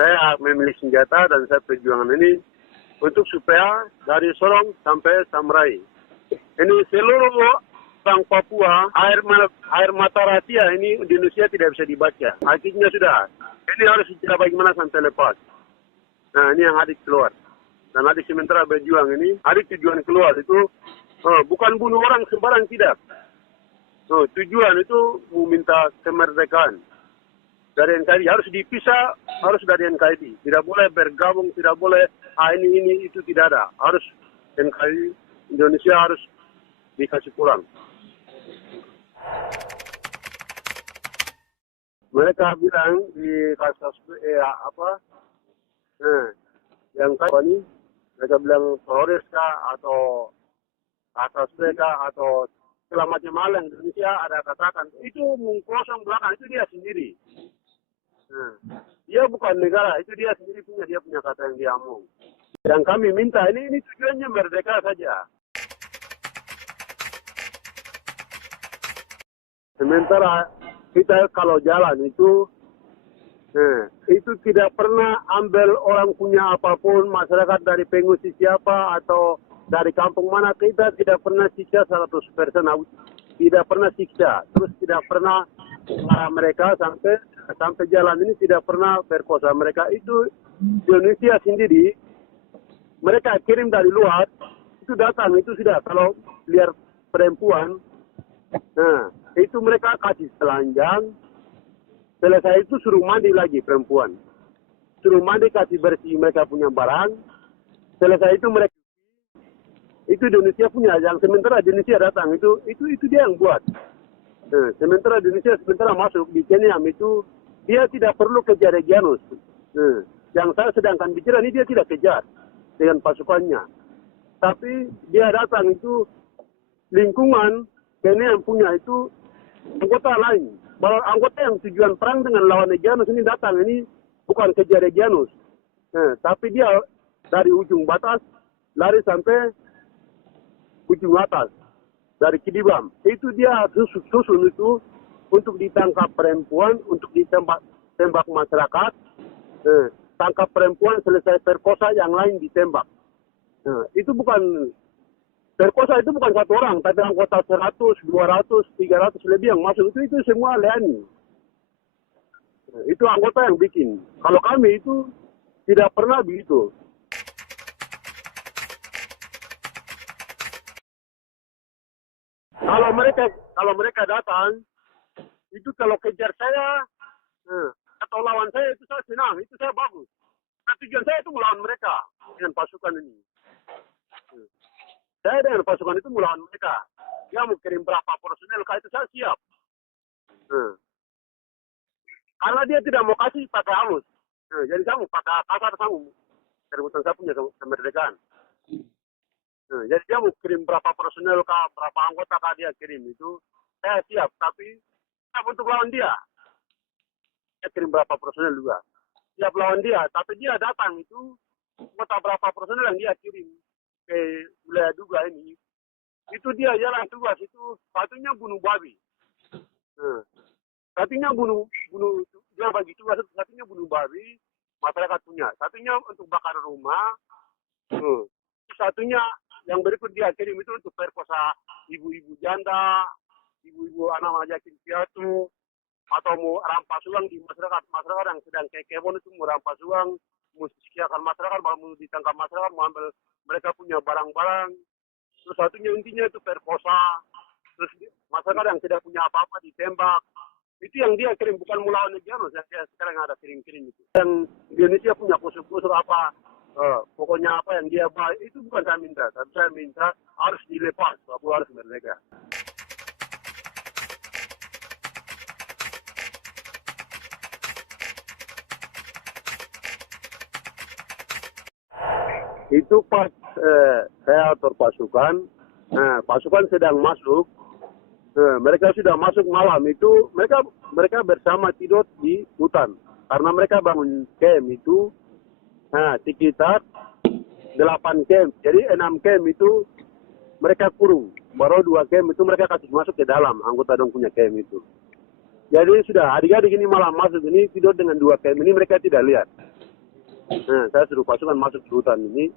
saya memilih senjata dan saya perjuangan ini untuk supaya dari Sorong sampai Samurai. Ini seluruh orang Papua, air mata rahasia ini di Indonesia tidak bisa dibaca. Akhirnya sudah. Ini harus kita bagaimana sampai lepas. Nah, ini yang adik keluar. Dan adik sementara berjuang ini, adik tujuan keluar itu bukan bunuh orang sembarang, tidak. Tujuan itu meminta kemerdekaan. Dari NKRI harus dipisah, harus dari NKRI. Tidak boleh bergabung, tidak boleh ini itu tidak ada. Harus NKRI Indonesia harus dikasih pulang. Mereka bilang di kasus yang ini mereka bilang teroris kah atau atas mereka atau segala macam hal yang Indonesia ada katakan itu mengkosong belakang itu dia sendiri. Dia bukan negara, itu dia sendiri dia punya kata yang dia omong. Yang kami minta ini tujuannya merdeka saja. Sementara kita kalau jalan itu tidak pernah ambil orang punya apapun, masyarakat dari pengungsi siapa atau dari kampung mana, kita tidak pernah siksa 100%, tidak pernah siksa, terus tidak pernah mereka sampai jalan ini tidak pernah perkosa mereka. Itu Indonesia sendiri, mereka kirim dari luar, itu datang, itu sudah kalau lihat perempuan, itu mereka kasih telanjang, selesai itu suruh mandi lagi perempuan. Suruh mandi, kasih bersih mereka punya barang. Selesai itu mereka, itu Indonesia punya, yang sementara Indonesia datang, itu dia yang buat. Sementara Indonesia masuk di Kenya itu, dia tidak perlu kejar Reggianus. Yang saya sedangkan bicara ini dia tidak kejar dengan pasukannya. Tapi dia datang itu, lingkungan Kenya yang punya itu, anggota lain. Bahwa anggota yang tujuan perang dengan lawan Reggianus ini datang, ini bukan kejar Reggianus. Tapi dia dari ujung batas, lari sampai ujung atas. Dari Kidibam. Itu dia susun itu untuk ditangkap perempuan, untuk ditembak masyarakat. Tangkap perempuan, selesai perkosa, yang lain ditembak. Itu bukan perkosa, itu bukan satu orang, tapi anggota 100, 200, 300 lebih yang masuk. Itu semua Leani. Itu anggota yang bikin. Kalau kami itu tidak pernah begitu. Kalau mereka datang, itu kalau kejar saya atau lawan saya, itu saya senang, itu saya bagus. Nah, tujuan saya itu melawan mereka dengan pasukan ini. Saya dengan pasukan itu melawan mereka. Dia mau kirim berapa personel, itu saya siap. Karena dia tidak mau kasih pakai halus. Jadi saya mau pakai kasar, saya mau kerebutan saya punya kemerdekaan. Jadi dia mau kirim berapa personel kah, berapa anggota kah dia kirim itu, saya siap. Tapi siap untuk lawan dia. Dia kirim berapa personel juga. Siap lawan dia, tapi dia datang itu, anggota berapa personel yang dia kirim ke wilayah Duga ini. Itu dia jalan tugas itu, satunya bunuh babi. Satunya bunuh dia bagi tugas, satunya bunuh babi, masyarakat punya. Satunya untuk bakar rumah. Satunya yang berikut dia kirim itu untuk perkosa ibu-ibu janda, ibu-ibu anak yatim piatu, atau mau rampas uang di masyarakat yang sedang kekebon itu mau rampas uang, mau sikiakan masyarakat, mau ditangkap masyarakat, mau ambil mereka punya barang-barang. Terus satunya intinya itu perkosa, terus masyarakat yang tidak punya apa-apa ditembak. Itu yang dia kirim, bukan melawan Reggianus yang dia sekarang ada kirim-kirim itu. Yang Indonesia punya kusur-kusur apa, pokoknya apa yang dia bawa, itu bukan saya minta. Tapi saya minta harus dilepas, Papua harus merdeka. Itu pas saya atur pasukan, pasukan sedang masuk, mereka sudah masuk malam itu, mereka bersama tidur di hutan. Karena mereka bangun camp itu, sekitar 8 camp. Jadi 6 camp itu mereka kurung. Baru 2 camp itu mereka kasih masuk ke dalam, anggota dong punya camp itu. Jadi sudah adik-adik ini malam masuk ini tidur dengan 2 camp ini mereka tidak lihat. Saya suruh pasukan masuk ke hutan ini.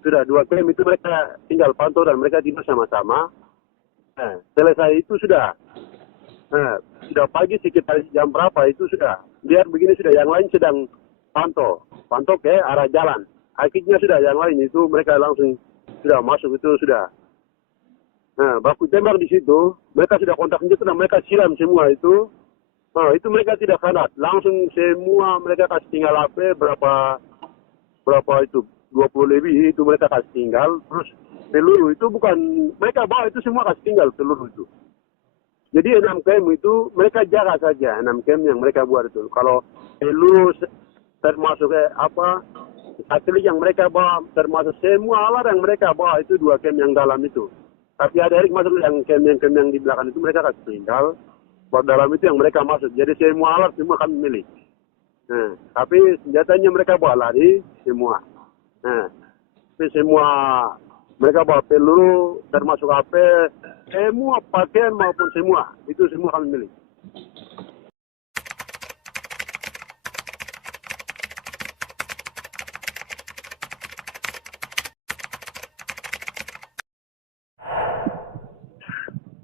Sudah 2 camp itu mereka tinggal pantau dan mereka tidur sama-sama. Selesai itu sudah. Sudah pagi sekitar jam berapa itu sudah. Lihat begini sudah yang lain sedang pantau ke arah jalan. Akhirnya sudah yang lain itu mereka langsung sudah masuk itu sudah. Baku tembak di situ, mereka sudah kontak senjata dan mereka siram semua itu. Itu mereka tidak kanat, langsung semua mereka kasih tinggal HP berapa itu 20 lebih itu mereka kasih tinggal. Terus peluru itu bukan mereka bawa itu semua kasih tinggal peluru itu. Jadi 6 camp itu mereka jaga saja 6 camp yang mereka buat itu. Kalau peluru termasuk satelit yang mereka bawa, termasuk semua alat yang mereka bawa itu 2 camp yang dalam itu. Tapi ada masuk yang camp yang di belakang itu mereka kasih tinggal. Buat dalam itu yang mereka masuk. Jadi semua alat semua kami milik. Tapi senjatanya mereka bawa lari semua. Tapi semua mereka bawa peluru, termasuk HP, semua pakaian maupun semua. Itu semua kami milik.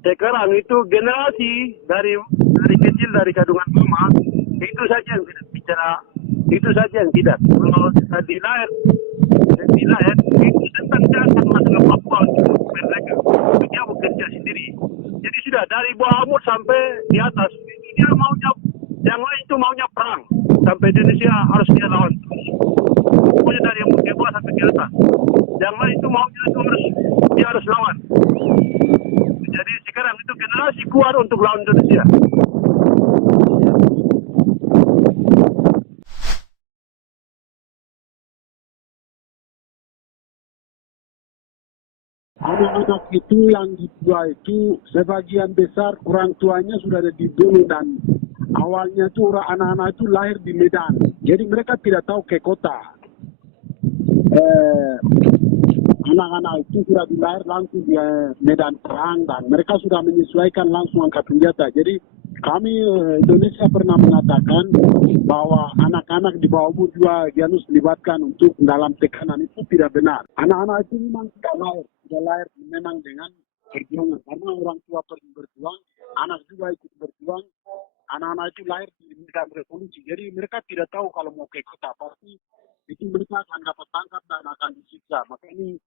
Sekarang itu generasi dari kecil dari kandungan mama itu saja yang tidak bicara, itu saja yang tidak. Kalau di lahir itu tentang jangan masalah Papua untuk mereka, dia bekerja sendiri. Jadi sudah dari bawah umur sampai di atas itu dia maunya, yang lain itu maunya perang sampai Indonesia harus dia lawan. Pokoknya dari yang di bawah sampai di atas, yang lain itu maunya itu dia harus lawan. Jadi sekarang itu generasi kuat untuk lawan Indonesia. Anak-anak itu yang di dua itu sebagian besar orang tuanya sudah ada di Belu dan awalnya itu anak-anak itu lahir di Medan. Jadi mereka tidak tahu ke kota. Anak-anak itu sudah dilahir langsung di medan perang dan mereka sudah menyesuaikan langsung angkat senjata. Jadi kami Indonesia pernah mengatakan bahwa anak-anak di bawah umur juga harus dilibatkan untuk dalam tekanan, itu tidak benar. Anak-anak itu memang sudah lahir memang dengan perjuangan. Karena orang tua pergi berjuang, anak juga ikut berjuang. Anak-anak itu lahir di medan revolusi. Jadi mereka tidak tahu kalau mau ke kota pasti itu mereka akan dapat tangkap dan akan disiksa. Maka ini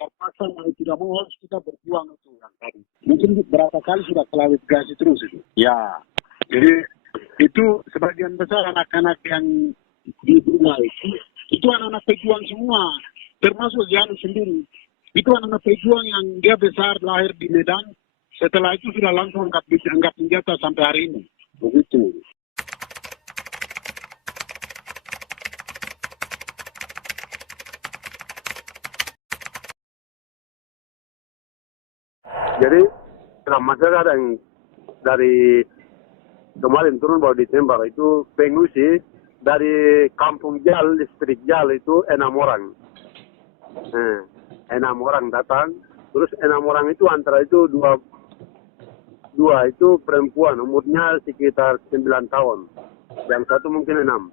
terpaksa mau tidak mau harus kita berjuang itu yang tadi. Mungkin berapa kali sudah klarifikasi terus itu. Ya, jadi itu sebagian besar anak-anak yang di rumah itu anak-anak pejuang semua, termasuk Janus sendiri. Itu anak-anak pejuang yang dia besar lahir di Medan, setelah itu sudah langsung angkat senjata sampai hari ini. Begitu. Jadi masyarakat yang dari kemarin turun baru ditembak itu pengungsi dari Kampung Jal, distrik Jal itu 6 orang. 6 orang datang, terus 6 orang itu antara itu dua itu perempuan, umurnya sekitar 9 tahun. Yang satu mungkin 6.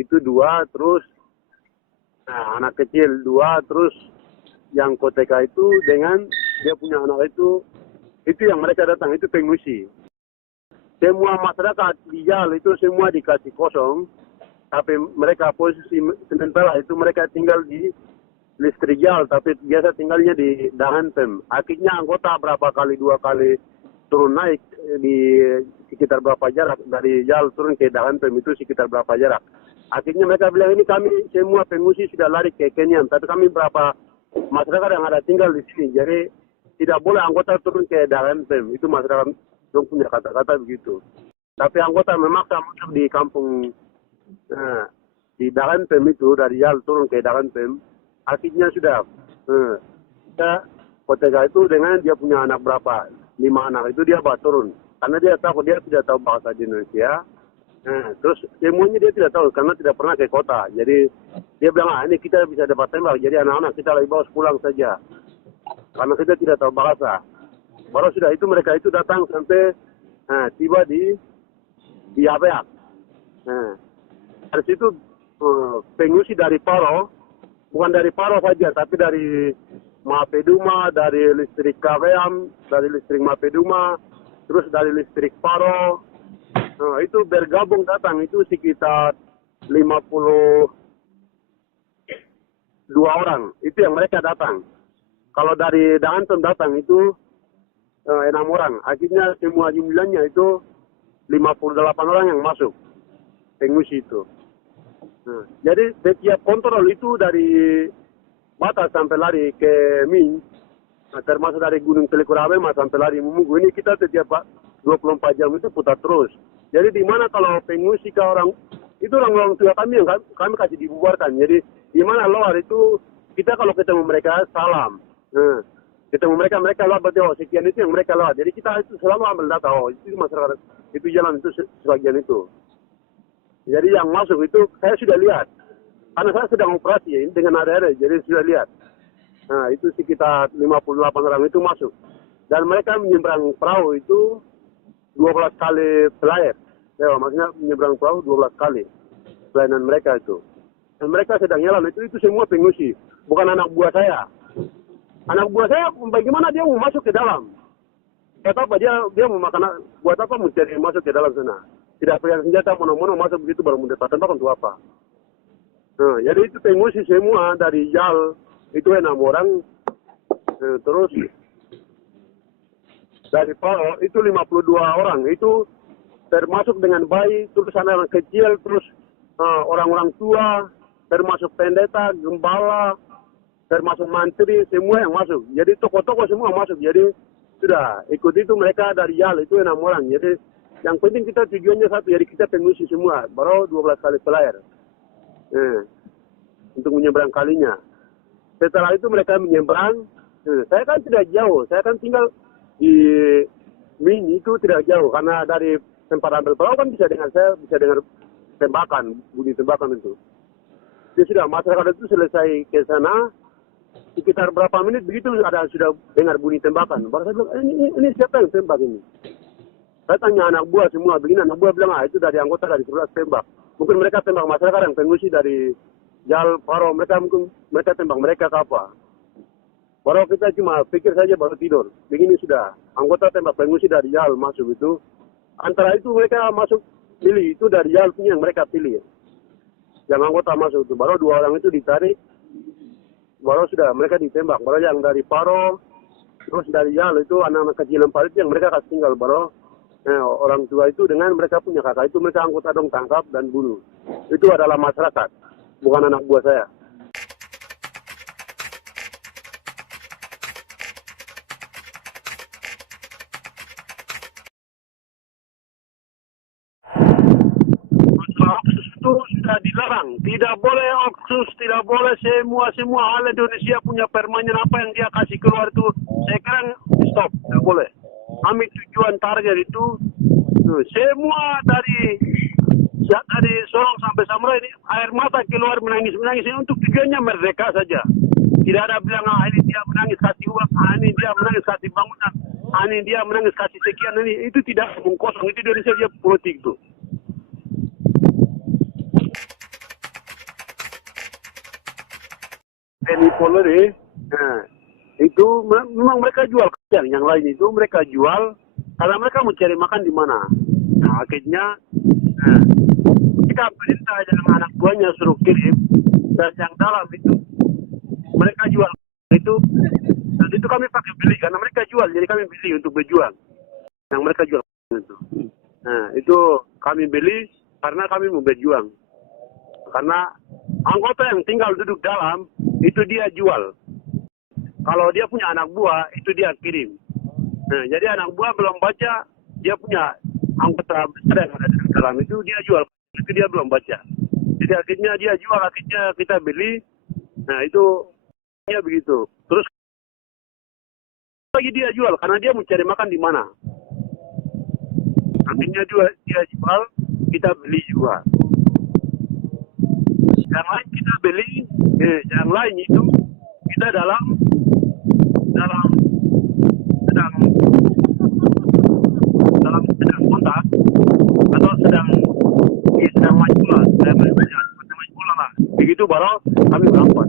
Itu 2, terus anak kecil 2, terus yang koteka itu dengan dia punya anak itu yang mereka datang itu pengungsi. Semua masyarakat di Jal itu semua dikasih kosong, tapi mereka posisi sementara itu mereka tinggal di listrik Jal, tapi biasa tinggalnya di Dahantem. Akhirnya anggota berapa kali 2 kali turun naik di sekitar berapa jarak dari Jal turun ke Dahantem itu sekitar berapa jarak. Akhirnya mereka bilang ini kami semua pengungsi sudah lari ke Kenya, tapi kami berapa masyarakat yang ada tinggal di sini, jadi tidak boleh anggota turun ke Dahantem. Itu masyarakat dong punya kata-kata begitu. Tapi anggota memaksa masuk di kampung di Dahantem itu dari Jal turun ke Dahantem. Akhirnya sudah koteka itu dengan dia punya anak berapa 5 anak itu dia bawa turun karena dia takut, dia tidak tahu bahasa di Indonesia. Terus semuanya dia tidak tahu karena tidak pernah ke kota. Jadi dia bilang ini kita bisa dapat tembak. Jadi anak-anak kita lebih bawa pulang saja karena kita tidak tahu bahasa. Baru sudah itu mereka itu datang sampai tiba di Abeak. Dari situ pengungsi dari Paro, bukan dari Paro saja, tapi dari Mapeduma, dari listrik KWM, dari listrik Mapeduma, terus dari listrik Paro, itu bergabung datang, itu sekitar 52 orang, itu yang mereka datang. Kalau dari Danton datang itu 6 orang, akhirnya semua jumlahnya itu 58 orang yang masuk pengungsi itu. Jadi setiap kontrol itu dari Batas sampai lari ke Min, termasuk dari Gunung Telukurabe sampai lari Mumugu, ini kita setiap 24 jam itu putar terus. Jadi di mana kalau pengungsi ke orang, itu orang-orang tua kami yang kami kasih dibubarkan. Jadi di mana luar itu, kita kalau ketemu mereka salam. Ketemu mereka lewat berarti, sekian itu yang mereka lewat. Jadi kita itu selalu ambil data, itu masyarakat, itu jalan itu sebagian itu. Jadi yang masuk itu saya sudah lihat, karena saya sedang operasi ya, dengan area, jadi sudah lihat. Nah itu sekitar 58 orang itu masuk. Dan mereka menyeberang perahu itu 12 kali pelayar. Ya, maksudnya menyeberang perahu 12 kali pelayanan mereka itu. Dan mereka sedang jalan, itu semua pengungsi, bukan anak buah saya. Anak buah saya, bagaimana dia mau masuk ke dalam? Kata apa dia mau makan, buat apa mau cari masuk ke dalam sana? Tidak punya senjata, mono-mono masuk begitu baru mendekat tembak untuk apa? Nah, jadi itu pengungsi semua dari Jal, itu 6 orang, terus dari Paro itu 52 orang, itu termasuk dengan bayi, terus anak-anak kecil, terus orang-orang tua, termasuk pendeta, gembala, termasuk mantri, semua yang masuk. Jadi tokoh-tokoh semua masuk. Jadi sudah ikut itu mereka dari Jal, itu 6 orang. Jadi yang penting kita tujuannya satu, jadi kita pengungsi semua, baru 12 kali pelayar. Untuk menyeberang kalinya. Setelah itu mereka menyeberang. Saya kan tidak jauh, saya kan tinggal di Mini itu tidak jauh, karena dari tempat ambil perahu kan bisa dengar tembakan, bunyi tembakan itu. Jadi sudah masyarakat itu selesai ke sana, sekitar berapa menit begitu sudah dengar bunyi tembakan. Baru saya bilang, ini siapa yang tembak ini? Saya tanya anak buah semua, begini anak buah bilang, itu dari anggota dari 11 tembak. Mungkin mereka tembak masyarakat yang pengungsi dari Jal, Paro, mereka tembak mereka ke apa. Baru kita cuma pikir saja baru tidur. Begini sudah, anggota tembak pengungsi dari Jal masuk itu. Antara itu mereka masuk pilih, itu dari Jal punya yang mereka pilih. Yang anggota masuk itu, baru 2 orang itu ditarik, baru sudah mereka ditembak. Baru yang dari Paro, terus dari Jal itu anak-anak kecil 4 itu yang mereka kasih tinggal, baru orang tua itu dengan mereka punya kakak itu mereka anggota dong tangkap dan bunuh. Itu adalah masyarakat, bukan anak buah saya. Oksus itu sudah dilarang, tidak boleh oksus, tidak boleh semua hal Indonesia punya permainan apa yang dia kasih keluar itu sekarang stop, tidak boleh. Kami tujuan target itu semua dari Sorong sampai Samurai ini air mata keluar menangis ini untuk tujuannya merdeka saja. Tidak ada bilang ini dia menangis kasih uang, ini dia menangis kasih bangunan, ini dia menangis kasih sekian, ini itu tidak mengkosong, itu Indonesia dia politik itu. TNI Polri, itu memang mereka jual kacang, yang lain itu mereka jual karena mereka mau cari makan di mana. Nah akhirnya kita perintah dengan anak buahnya suruh kirim, dan yang dalam itu mereka jual itu, dan itu kami pakai beli karena mereka jual, jadi kami beli untuk berjuang. Yang mereka jual itu, itu kami beli karena kami mau berjuang. Karena anggota yang tinggal duduk dalam itu dia jual. Kalau dia punya anak buah itu dia kirim. Jadi anak buah belum baca, dia punya anggota besar yang ada di dalam itu dia jual, itu dia belum baca. Jadi akhirnya dia jual, akhirnya kita beli. Nah itu ya begitu. Terus lagi dia jual karena dia mau cari makan di mana. Akhirnya dia jual, kita beli juga. Yang lain kita beli, yang lain itu kita sedang kontak atau sedang maju lah, Begitu baru kami merampas.